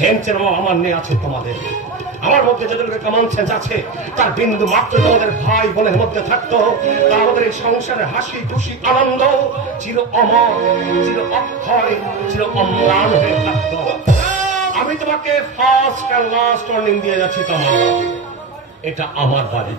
সেন্সের অভাব আমার নেই আছে তোমাদের। আমার মধ্যে যতটুকু কমন সেন্স আছে, তার বিন্দু মাত্র তোমাদের ভাই বোনের মধ্যে থাকতো। তা আমাদের এই সংসারে হাসি, খুশি, আনন্দ চির অমর, চির অক্ষয়, চির অম্লান হয়ে থাকতো। আমি তোমাকে ফার্স্ট আর লাস্ট ওয়ার্নিং দিয়ে যাচ্ছি তোমার এটা আমার বাড়ি।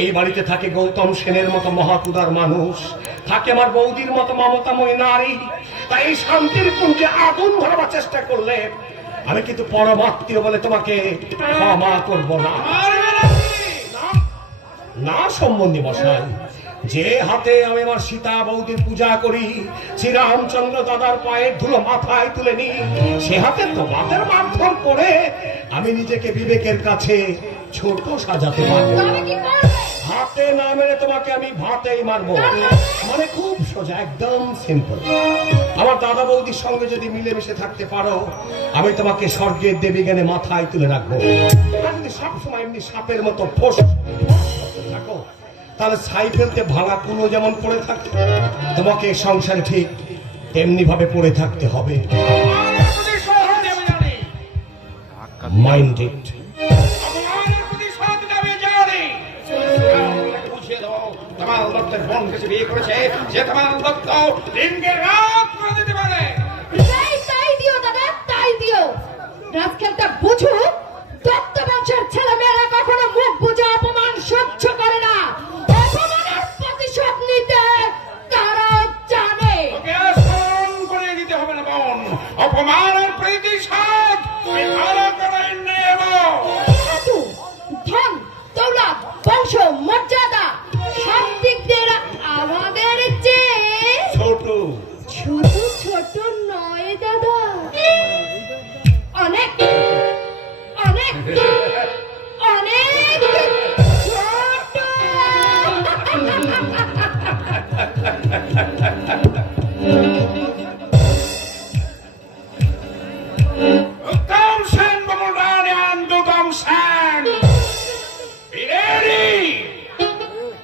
এই বাড়িতে থাকে গৌতম সেনের মতো মহাকুদার মানুষ। থাকে আমার বৌদির মতো মমতাময়ী নারী। তাই এই শান্তির পুঞ্জে আগুন ধরাবার চেষ্টা করলে আমি কিন্তু পরমাত্মীয় বলে তোমাকে ক্ষমা করব না। না- সম্বন্ধে মশাই, যে হাতে আমি আমার সীতা বৌদির পূজা করি, শ্রীরামচন্দ্র দাদার পায়ের ধুলো মাথায় তুলে নি সে হাতে তোমাদের মারধর করে আমি নিজেকে বিবেকের কাছে ছোট সাজাতে পারব। হাতে না মেরে তোমাকে আমি ভাতেই মারবো। মানে খুব সোজা একদম সিম্পল আমার দাদা বৌদির সঙ্গে যদি মিলেমিশে থাকতে পারো আমি তোমাকে স্বর্গের দেবী জ্ঞানে মাথায় তুলে রাখব। আর যদি সবসময় এমনি সাপের মতো ফোস থাকো তাহলে ছাই ফেলতে ভাঙা কুলো যেমন পড়ে থাকে তোমাকে সংসারে ঠিক তেমনি ভাবে পড়ে থাকতে হবে। মাইন্ডেড লোকদের বোন বিয়ে করেছে যে তোমার লিঙ্গের রাত করে দিতে পারে। তাই তাই দিও দাদা তাই দিও। বুঝু দত্ত বংশের ছেলে মেয়েরা কখনো মুখ বুঝে অপমান সহ্য করে না। অপমানের প্রতিশোধ নিতে তারা জানে? তোকে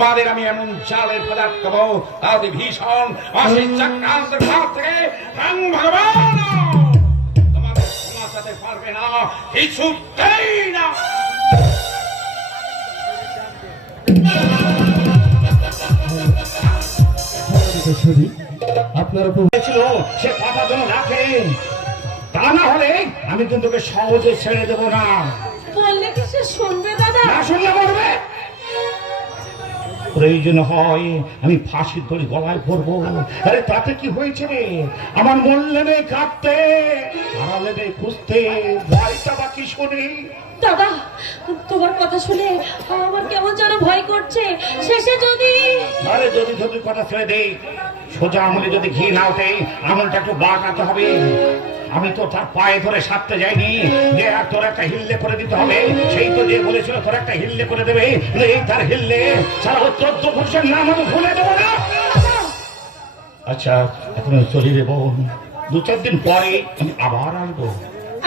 তোমাদের আমি এমন জালের পদার্থ দেবো তাতে ভীষণ অসিত চক্রান্তের হাত থেকে ভগবান তোমাদের পারবে না কিছুতেই না। আপনার উপর ছিল সে কথা যেন রাখে তা না হলে আমি কিন্তু সহজে ছেড়ে দেবো না। বললে কি সে শুনবে দাদা? না শুনলে মরবে প্রয়োজন হয় আমি ফাঁসির দড়ি গলায় পরবো। আরে তাতে কি হয়েছে রে? আমার মরলে নেই কাঁদতে হারালে নেই খুঁজতে ভয়টা বা কি শুনি? দাদা তোমার কথা শুনে আমার কেমন যেন ভয় করছে। শেষে যদি আরে যদি যদি কথা ছেড়ে দেই সোজা আমলে যদি ঘি না ওঠে আমলটা একটু বাঁকাতে হবে। আমি তো তার পায়ে ধরে সারতে যাইনি। যে আর তোর একটা হিল্লে করে দিতে হবে সেই তো যে বলেছিল তোর একটা হিল্লে করে দেবে এই তার হিল্লে সারা চোদ্দ পুরুষের নাম আমি ভুলে দেবো না। আচ্ছা এখন চলে দেবো দু চার দিন পরে আমি আবার আসব।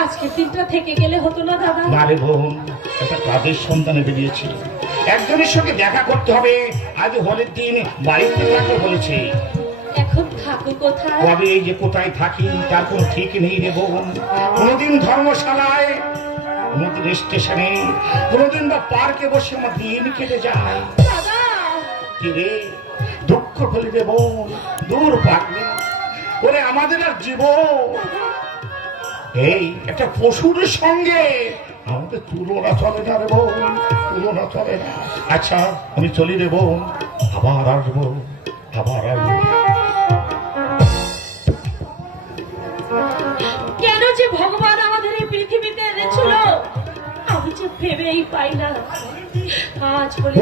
আজকের দিনটা থেকে গেলে হতো না দাদা। না রে বোন একটা কাজের সন্ধানে বেরিয়েছি। একজনের সঙ্গে দেখা করতে হবে। আজ হলের দিন বাড়িতে থাকতে বলেছে। এখন থাকো কোথায়? কবে এই যে কোথায় থাকি তার কোনো ঠিক নেই রে বোন কোনোদিন ধর্মশালায় কোনোদিন স্টেশনে কোনোদিন বা পার্কে বসে আমার দিন কেটে যায়। কি রে? দুঃখ ফেলি দূর ওরে আমাদের আর জীবন এই একটা পশুর সঙ্গে আমাদের তুলনা চলে না রে বোন তুলনা চলে না। আচ্ছা আমি চলি রে বোন আবার আসব আবার আসব। ভেবেই পাই না। আজ বলে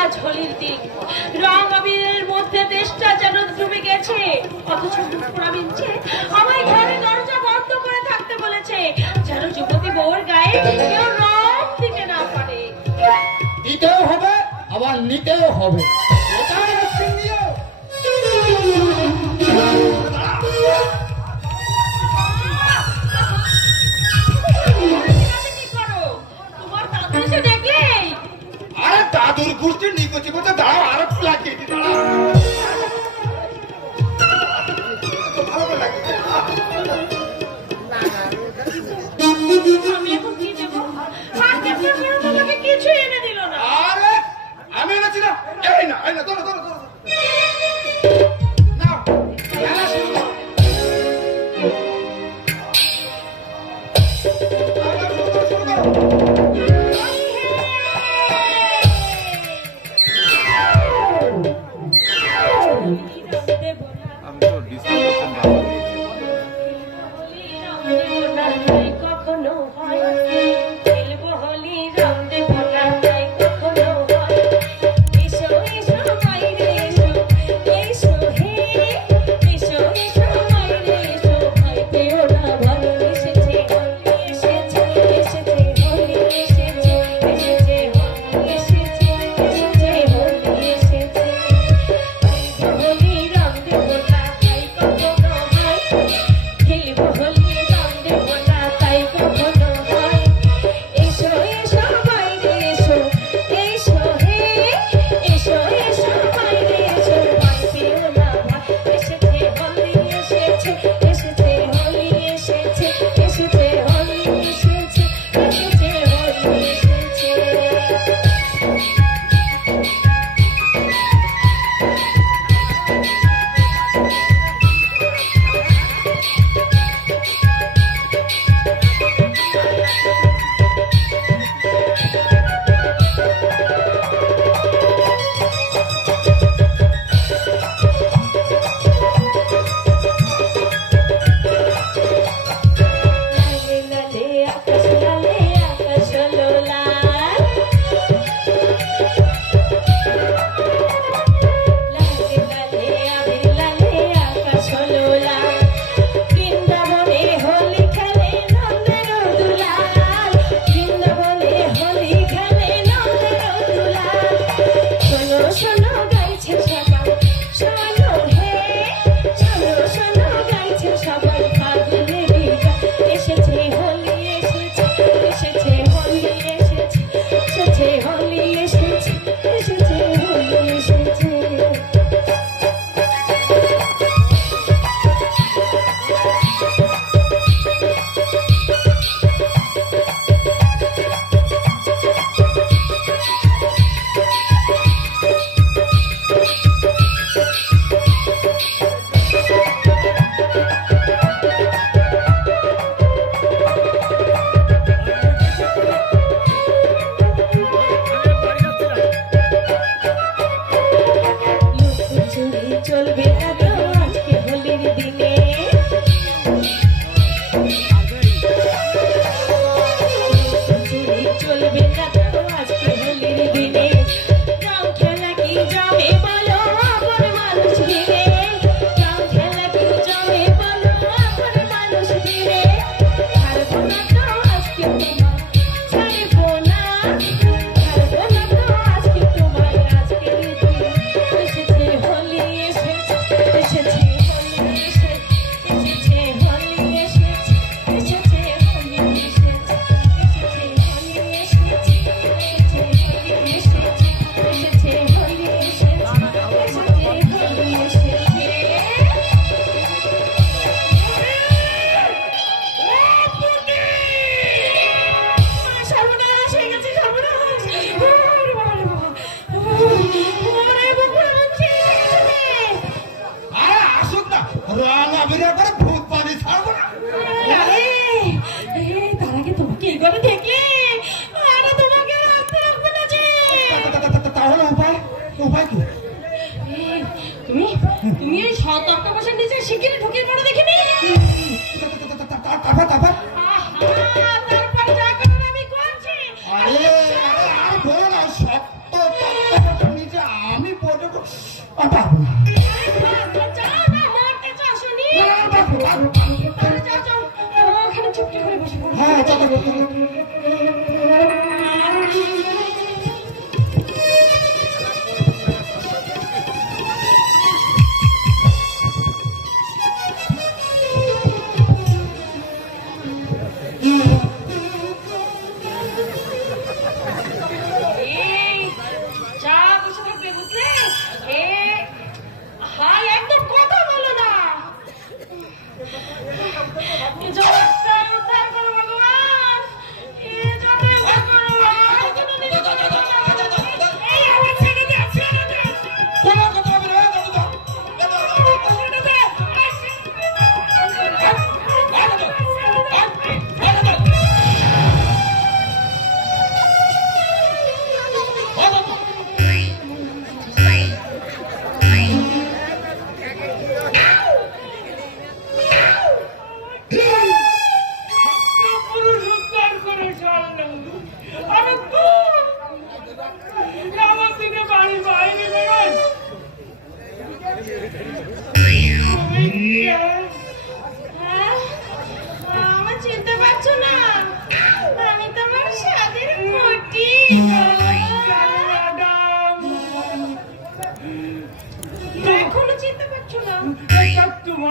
আজ হোলির দিন। রং আবিরের মধ্যে দেশটা যেন ডুবে গেছে। অথচ মুখপুরা মিলছে আমায় ঘরে দরজা বন্ধ করে থাকতে বলেছে। যেন যুবতী বউর গায়ে কেউ রং দিতে না পারে। দিতেও হবে আবার নিতেও হবে। এটাই হচ্ছে নিয়ম আরে দাদুর গোষ্ঠীর নিকুচি করতে দাঁড়াও আর একটু লাগিয়ে ডিসকাউন্ট করছেন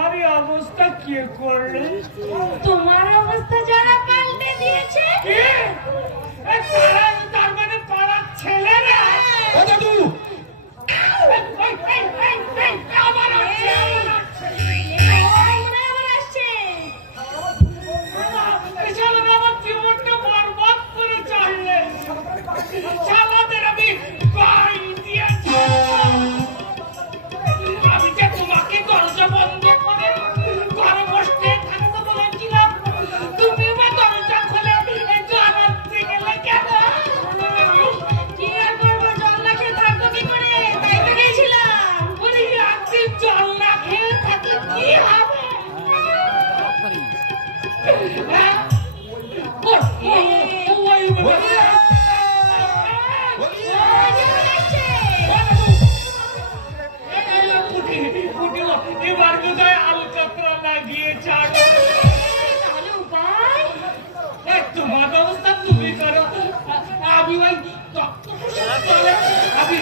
আমার অবস্থা কে তোমার অবস্থা যারা পাল্টে দিয়েছে। আমি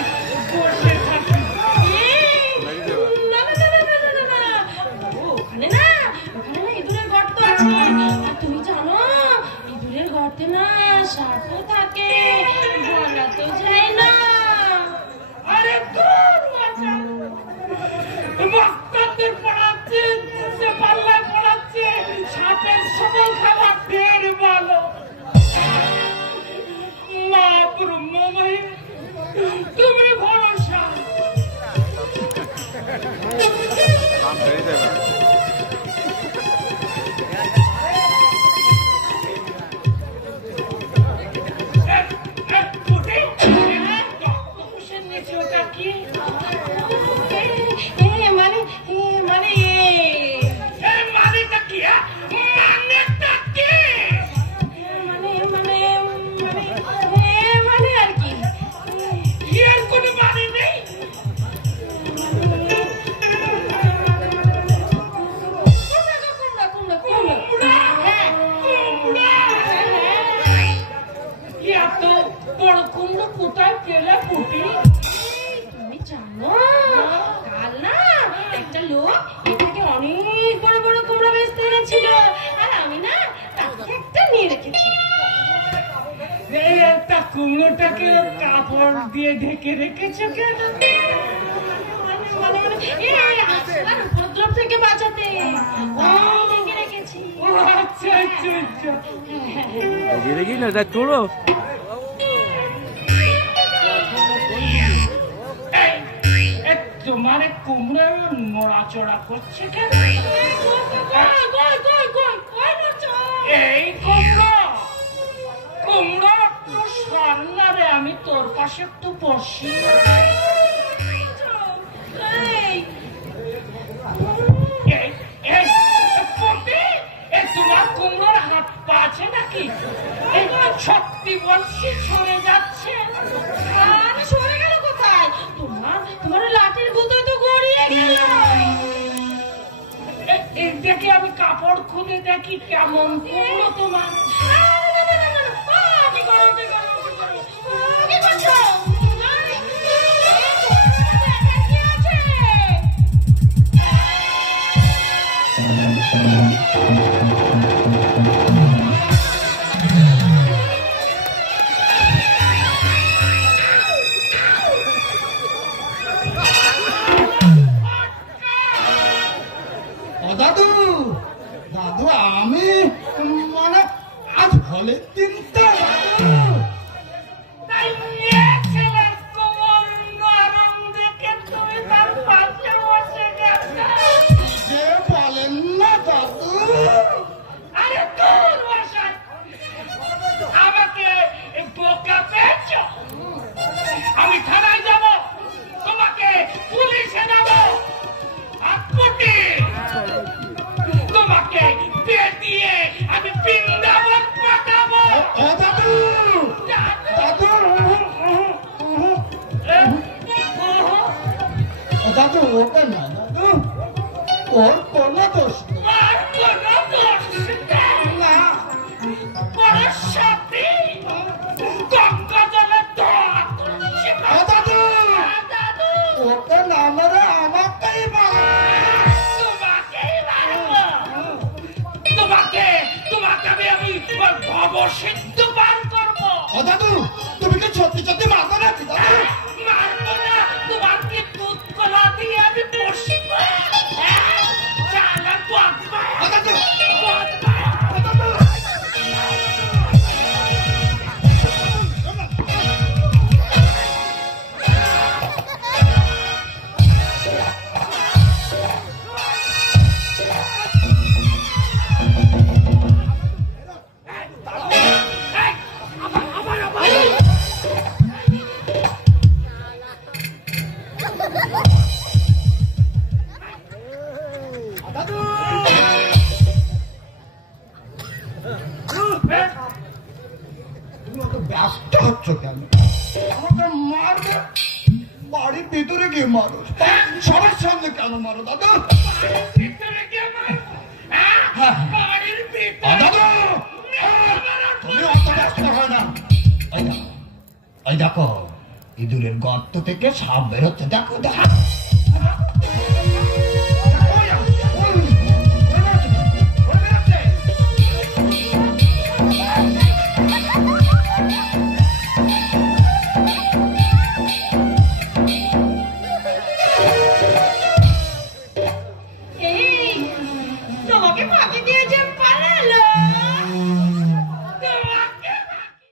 Amén. দেখি দেখি না এটা চোড়ো তোমার কুমড়ো নড়াচড়া করছে কেন এই কুমড়ো কুমড়ো একটু আমি তোর পাশে একটু বসি। কি? শক্তি বলছি সরে যাচ্ছে। আর সরে গেল কোথায়? তোমার তোমার লাঠির গুঁতো তো গড়িয়ে গেল। দেখে আমি কাপড় খুলে দেখি কেমন করল তোমার। विठ्ठला সিদ্ধ পান করব দাদু তুমি কি সত্যি সত্যি মাথা রাখি দাদু। দেখো ইঁদুরের গর্ত থেকে সাপ বেরোচ্ছে দেখো দেখো।